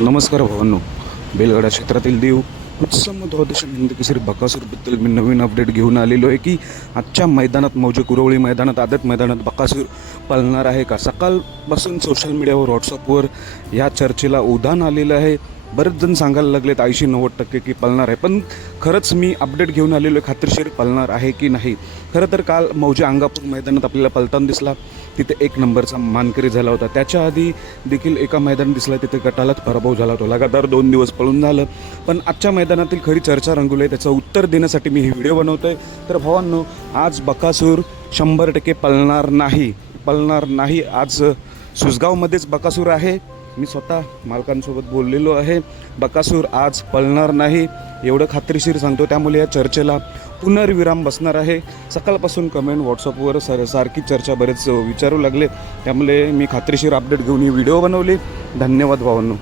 नमस्कार भावांनो. बेलगडा क्षेत्रातील देव उत्सम द्वादश हिंद बकासूरबद्दल मी नवीन अपडेट घेऊन आलेलो आहे की आजच्या मैदानात मौजे कुरवळी मैदानात आदत मैदानात बकासूर पळणार आहे का? सकाळपासून सोशल मीडियावर व्हॉट्सअपवर या चर्चेला उधाण आलेलं आहे. बरेच जण सांगायला लागलेत ऐंशी नव्वद टक्के की पळणार आहे. पण खरंच मी अपडेट घेऊन आलेलो आहे खात्रीशीर पळणार आहे की नाही? खरं तर काल मौजे अंगापूर मैदानात आपल्याला पलताना दिसला. तिथे एक नंबरचा मानकरी झाला होता. त्याच्या आधी देखील एका मैदानात दिसला तिथे गटालाच पराभव झाला होता. लगातार दोन दिवस पळून झालं. पण आजच्या मैदानातील खरी चर्चा रंगवली आहे त्याचं उत्तर देण्यासाठी मी ही व्हिडिओ बनवतो आहे तर भावांनो आज बकासूर शंभर टक्के पळणार नाही. पळणार नाही. आज सुसगावमध्येच बकासूर आहे. मी स्वतः मालकांसोबत बोललेलो आहे. बकासूर आज पळणार नाही एवढं खात्रीशीर सांगतो. त्यामुळे या चर्चेला पुनर्विराम बसणार आहे. सकाळपासून कमेंट व्हॉट्सअपवर सर सारखी चर्चा बरेच विचारू लागले. त्यामुळे मी खात्रीशीर अपडेट घेऊन ही व्हिडिओ बनवली. धन्यवाद भावांनो.